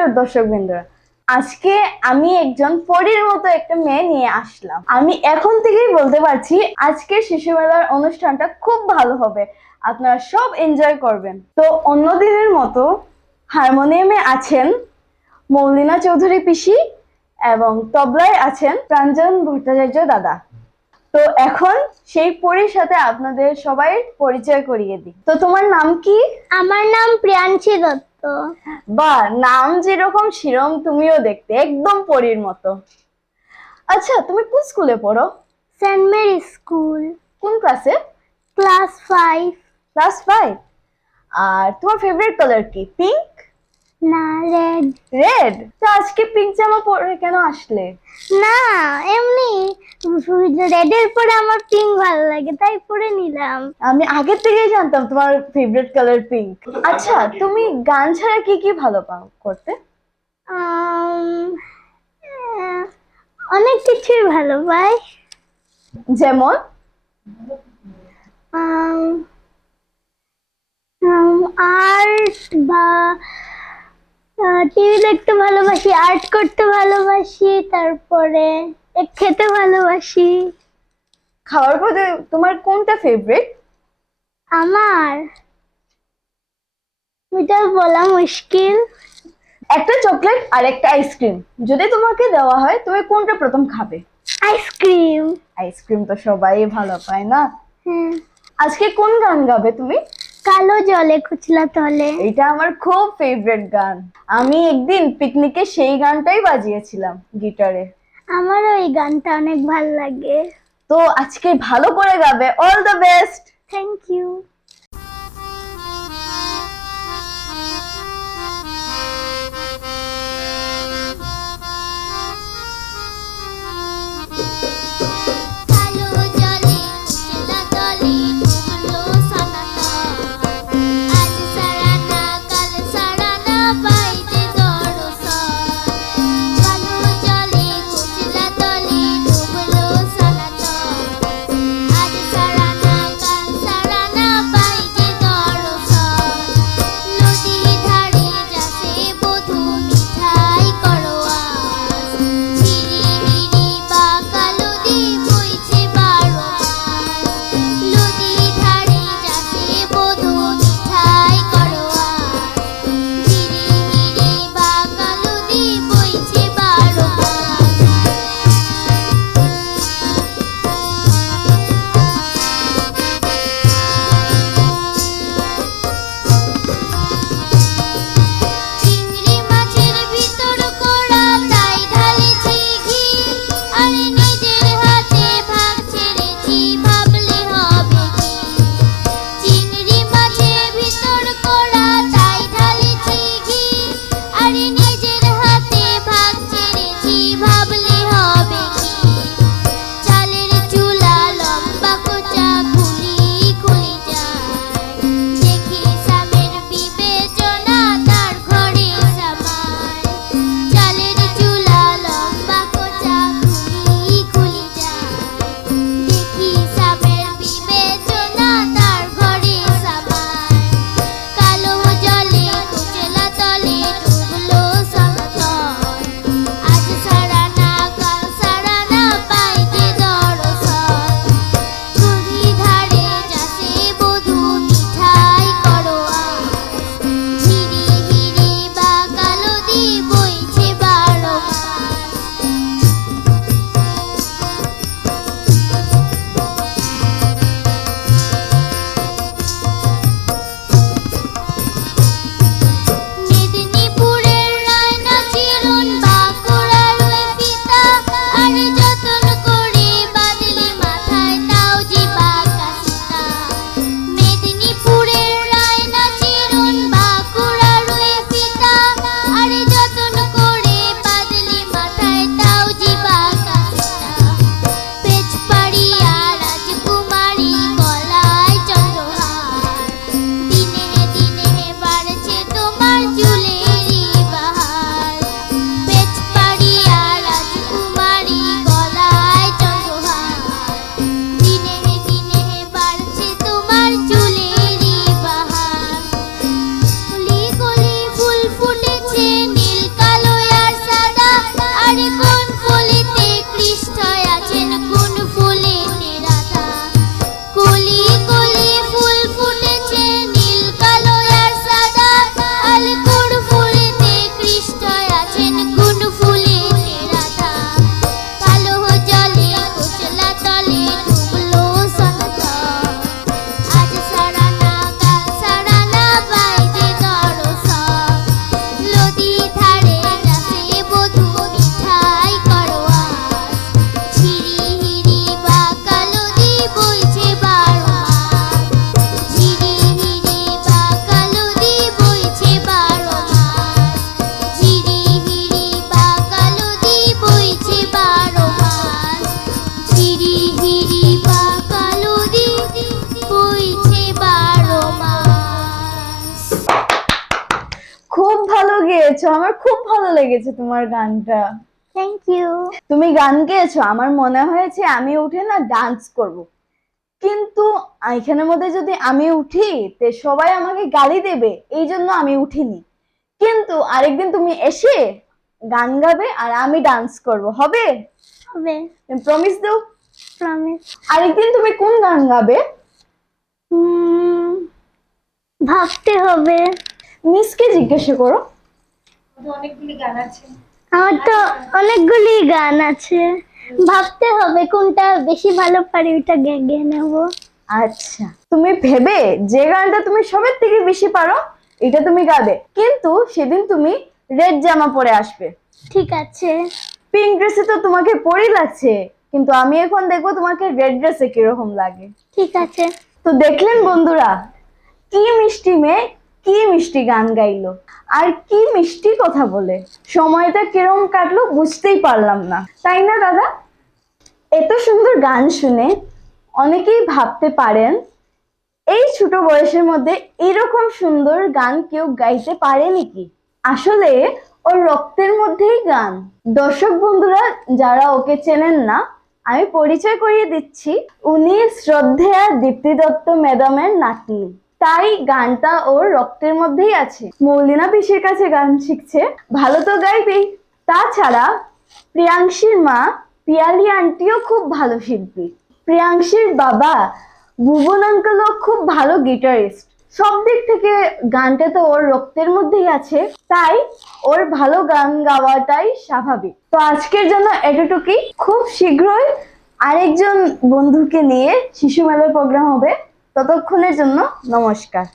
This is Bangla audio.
নমস্কার দর্শক বৃন্দরা আজকে আমি একজন পরীর মতো একটা মেয়ে নিয়ে আসলাম। আমি এখন থেকেই বলতে পারছি, আজকের শিশু মেলার অনুষ্ঠানটা খুব ভালো হবে। আপনারা সব এনজয় করবেন। তো অন্য দিনের মতো হারমোনিয়ামে আছেন মৌলিনা চৌধুরী পিসি এবং তবলায় আছেন প্রাঞ্জন ভট্টাচার্য দাদা। তো এখন সেই পরীর সাথে আপনাদের সবাই পরিচয় করিয়ে দিই। তো তোমার নাম কি? আমার নাম প্রিয়াংশী দত্ত। বা নাম যেরকম সেরকম তুমিও দেখতে একদম পরীর মতো। আচ্ছা তুমি কোন স্কুলে পড়ো? সেন্ট মেরি স্কুল কোন ক্লাসে ক্লাস ফাইভ ক্লাস ফাইভ আর তোমার ফেভারিট কালার কি পিঙ্ক না রেড রেড তো আজকে পিঙ্ক জামা পরে কেন আসলে? না এমনি রেডের পরে আমার পিঙ্ক ভালো লাগে তাই পরে নিলাম। আমি আগে থেকেই জানতাম তোমার ফেভারিট কালার পিঙ্ক আচ্ছা তুমি গান ছাড়া কি কি ভালো পাও করতে? অনেক কিছুই ভালো পাই। যেমন? আর্ট বা টিভি দেখতে ভালোবাসি আর্ট করতে ভালোবাসি তারপরে খেতে ভালোবাসি। খাওয়ার পরে তোমার কোনটা ফেভারিট আমার। এটা বলা মুশকিল। একটা চকলেট আর একটা আইসক্রিম যদি তোমাকে দেওয়া হয় তুমি কোনটা প্রথম খাবে? আইসক্রিম আইসক্রিম তো সবাই ভালো পায় না? হ্যাঁ। আজকে কোন গান গাবে তুমি? কালো জলে কুচলা তলে। এটা আমার খুব ফেভারিট গান। আমি একদিন পিকনিকে সেই গানটাই বাজিয়েছিলাম গিটারে আমার ওই গানটা অনেক ভালো লাগে। তো আজকে ভালো করে গাবে। All the best thank you গেয়েছো আমার খুব ভালো লেগেছে তোমার গানটা। থ্যাংক ইউ তুমি গান গেয়েছো। আমার মনে হয়েছে আমি উঠে না ডান্স করব। কিন্তু এখানের মধ্যে যদি আমি উঠি তে সবাই আমাকে গালি দেবে। এই জন্য আমি উঠিনি। কিন্তু আরেকদিন তুমি এসে গান গাবে আর আমি ডান্স করব। হবে? হবে। প্রমিস দাও। প্রমিস আরেকদিন তুমি কোন গান গাবে? ভাবতে হবে। মিসকে জিজ্ঞাসা করো। আমার তো অনেকগুলি গান আছে। ভাবতে হবে কোনটা বেশি ভালো পারি ওটা গেগে নেব। আচ্ছা। তুমি ভেবে যে গানটা তুমি সবের থেকে বেশি পারো এটা তুমি গাবে। কিন্তু সেদিন তুমি রেড জামা পরে আসবে। ঠিক আছে। পিঙ্ক ড্রেসে তো তোমাকে পরি লাগছে কিন্তু আমি এখন দেখব তোমাকে রেড ড্রেসে কীরকম লাগে। ঠিক আছে। তো দেখলেন বন্ধুরা কি মিষ্টি মেয়ে কি মিষ্টি গান গাইলো? আর কি মিষ্টি কথা বলে? সময়টা কীরকম কাটলো বুঝতেই পারলাম না। তাই না, দাদা? এত সুন্দর গান শুনে অনেকেই ভাবতে পারেন, এই ছোট বয়সের মধ্যে এরকম সুন্দর গান কেউ গাইতে পারে নাকি? আসলে ওর রক্তের মধ্যেই গান। দর্শক বন্ধুরা, যারা ওকে চেনেন না, আমি পরিচয় করিয়ে দিচ্ছি। উনি শ্রদ্ধেয়া দীপ্তি দত্ত ম্যাডামের নাতনি। তাই গানটা ওর রক্তের মধ্যেই আছে। মৌলিনা পিসের কাছে গান শিখছে। ভালো তো গাইবেই তাছাড়া প্রিয়াংশীর মা পিয়ালি আন্টিও খুব ভালো শিল্পী। প্রিয়াংশীর বাবা ভুবন আঙ্কেলও খুব ভালো গিটারিস্ট। সব দিক থেকে গানটা তো ওর রক্তের মধ্যেই আছে। তাই ওর ভালো গান গাওয়াটাই স্বাভাবিক। তো আজকের জন্য এতটুকুই। খুব শীঘ্রই আরেকজন বন্ধুকে নিয়ে শিশু মেলার প্রোগ্রাম হবে। ততক্ষণের জন্য নমস্কার।